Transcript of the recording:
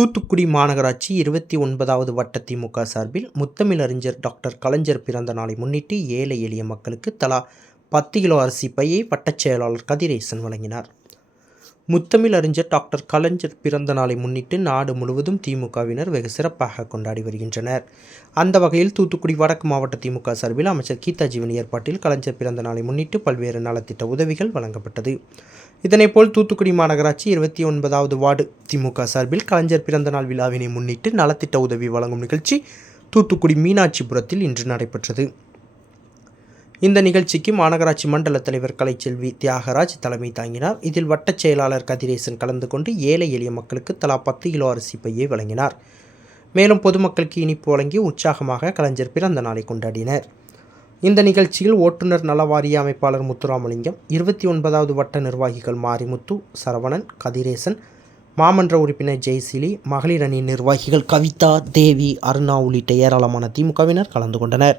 தூத்துக்குடி மாநகராட்சி இருபத்தி ஒன்பதாவது வட்ட திமுக சார்பில் முத்தமிழறிஞர் டாக்டர் கலைஞர் பிறந்த நாளை முன்னிட்டு ஏழை எளிய மக்களுக்கு தலா பத்து கிலோ அரிசி பையை வட்டச் செயலாளர் கதிரேசன் வழங்கினார். முத்தமிழ் அறிஞர் டாக்டர் கலைஞர் பிறந்த நாளை முன்னிட்டு நாடு முழுவதும் திமுகவினர் வெகு சிறப்பாக கொண்டாடி வருகின்றனர். அந்த வகையில் தூத்துக்குடி வடக்கு மாவட்ட திமுக சார்பில் அமைச்சர் கீதா ஜீவன் ஏற்பாட்டில் கலைஞர் பிறந்த நாளை முன்னிட்டு பல்வேறு நலத்திட்ட உதவிகள் வழங்கப்பட்டது. இதனைப்போல் தூத்துக்குடி மாநகராட்சி இருபத்தி ஒன்பதாவது வார்டு திமுக சார்பில் கலைஞர் பிறந்தநாள் விழாவினை முன்னிட்டு நலத்திட்ட உதவி வழங்கும் நிகழ்ச்சி தூத்துக்குடி மீனாட்சிபுரத்தில் இன்று நடைபெற்றது. இந்த நிகழ்ச்சிக்கு மாநகராட்சி மண்டல தலைவர் கலைச்செல்வி தியாகராஜ் தலைமை தாங்கினார். இதில் வட்டச் செயலாளர் கதிரேசன் கலந்து கொண்டு ஏழை எளிய மக்களுக்கு தலா பத்து கிலோ அரிசி பையை வழங்கினார். மேலும் பொதுமக்களுக்கு இனிப்பு வழங்கி உற்சாகமாக கலைஞர் பிறந்த நாளை கொண்டாடினர். இந்த நிகழ்ச்சியில் ஓட்டுநர் நலவாரிய அமைப்பாளர் முத்துராமலிங்கம் இருபத்தி ஒன்பதாவது வட்ட நிர்வாகிகள் மாரிமுத்து சரவணன் கதிரேசன் மாமன்ற உறுப்பினர் ஜெய்சிலி மகளிர் அணி நிர்வாகிகள் கவிதா தேவி அருணா உள்ளிட்ட ஏராளமான திமுகவினர் கலந்து கொண்டனர்.